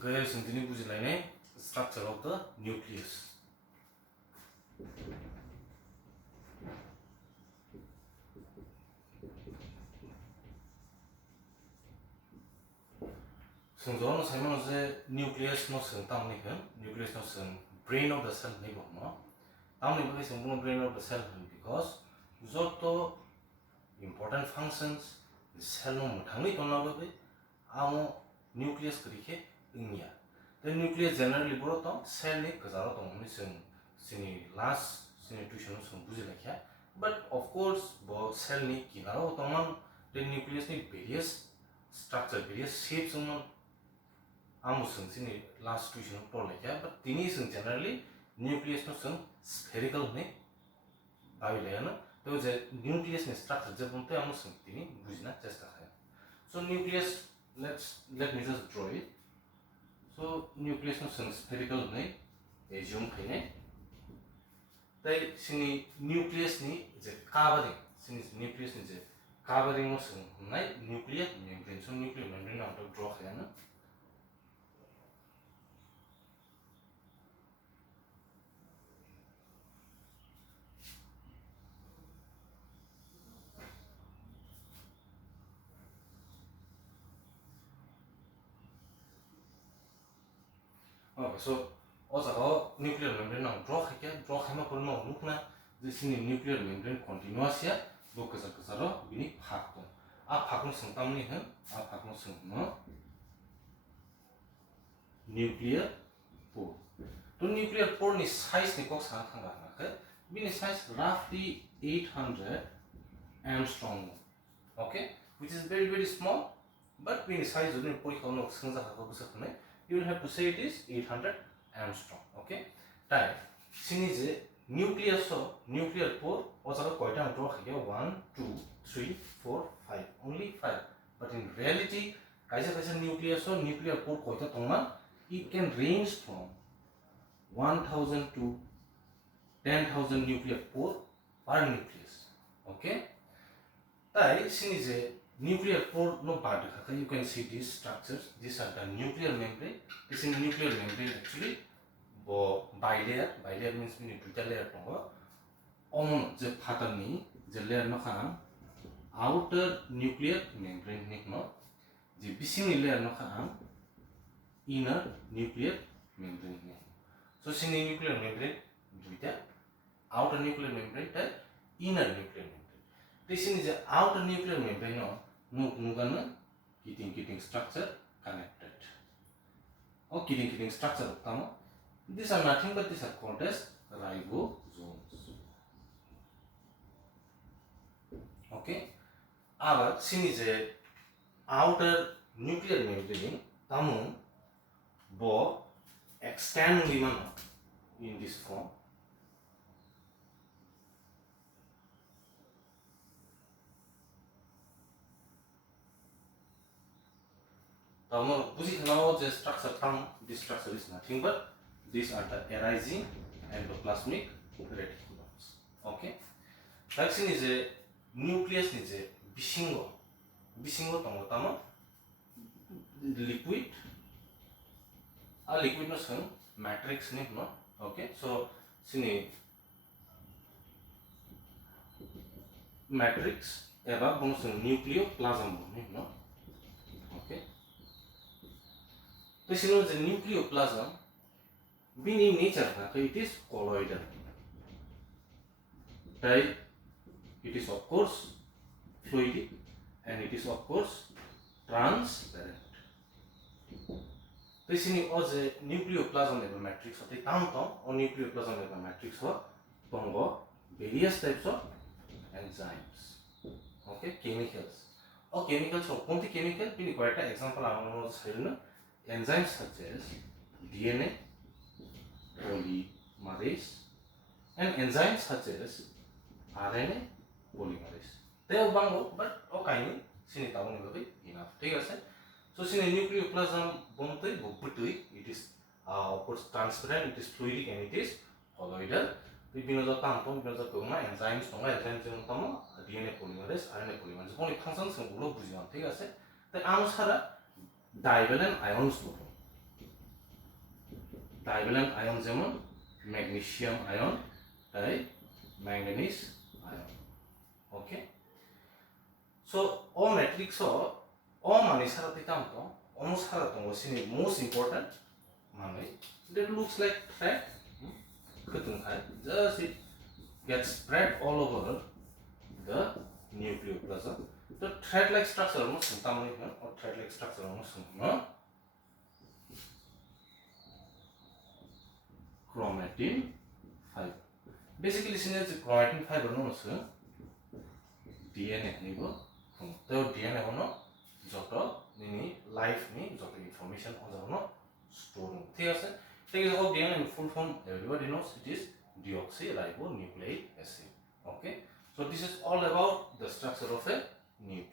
Gaya sentini bujilaine structure of the nucleus. Sengzon Simon se nucleus no seng tam ni kan nucleus no seng brain of the cell ni bo ma tam ni ba seng brain of the cell because zoto important functions cell no muthangi tonna ba be amo nucleus krike ingya the nucleus generally bro to cell ni kazaro to ni seng sini last sini tuition no seng bujila kya but of course bo cell ni kinaro to man the nucleus ni various structure various shapes on आमु सिनी last tuition पढ़ले क्या but तिनी सिंग generally nucleus no सिंग spherical ने भावी ले ना तो जे nucleus ने structure जब बनते आमु सिंग तिनी बुझना चेष्टा है so nucleus let me just draw it so nucleus no Singh spherical ने assume करें तो सिनी nucleus ने जे covering सिनी nucleus ने जे covering no सिंग ना nuclear membrane so nuclear membrane ना तो draw है ना Okay, so also nuclear membrane now draw hema kurma nukna this in nuclear membrane continuous ya do kazaro bini phakto a phakno sangtamni he a phakno sangma nuclear pore to nuclear pore ni size ni kok sang thanga na ke bini size roughly 800 angstrom okay which is very small but bini size ni pore kono sangja ha ko sakne you will have to say it is 800 angstrom okay type sinise nucleus so nuclear pore ojaga koita draw khaya 1 2 3 4 5 only 5 but in reality kaisa nucleus so nuclear pore koita tongma it can range from 1000 to 10000 nuclear pore per nucleus okay tai sinise nuclear pore no part you can see these structures these are the nuclear membrane this is nuclear membrane actually bilayer means we need to layer to on the pattern ni the layer no khan outer nuclear membrane ni no the bising layer no khan inner nuclear membrane ni so sin nuclear membrane duita outer nuclear membrane ta inner nuclear membrane this is the outer nuclear membrane no Nugana keating structure connected. Or keating structure of Kama. These are nothing but these are called as ribosomes. Okay. Our sin is a outer nuclear membrane Tamu bo extend in this form. Now the structure term, this structure is nothing but these are the arising endoplasmic reticulums. Okay. Vaccine is a nucleus is a bisingo tamo liquid. A liquid no some matrix ni no. Okay. So sini matrix eva bono some nucleoplasm ni no. Okay. This is the nucleoplasm. Being in nature, it is colloidal. Right? It is of course fluidic and it is of course transparent. This is the nucleoplasm of a matrix. The or nucleoplasm of a matrix for various types of enzymes. Okay, chemicals. Or chemicals or chemical. Being quite an example, I want to enzymes such as DNA, polymerase, and enzymes such as RNA polymerase. They are bango, but okay, sini tahu ni enough. ठीक है so sini nucleoplasm bonte boputui it is of course transparent, it is fluidic and it is colloidal. বিভিন্ন tampo বিভিন্ন koma enzymes tonga enzymes jeng tomo DNA polymerase, RNA polymerase. Only functions ng ulo bujiwan. ठीक है ताई आम सारा divalent ions divalent ion যেমন magnesium ion তাই manganese ion. Okay, so o matrix o mani sarati tanto ono saratongo sini most important mani that looks like thread ketunghai just it gets spread all over the nucleoplasm. The thread like structure mo sungtamani or thread like structure mo sungma chromatin fiber. Basically sini chromatin fiber no so DNA nibo তো DNA হলো যত নিনি life নি যত information অজানো store ঠিক আছে ঠিক আছে DNA in full form everybody knows it is deoxyribonucleic acid. Okay, so this is all about the structure of a nucleus.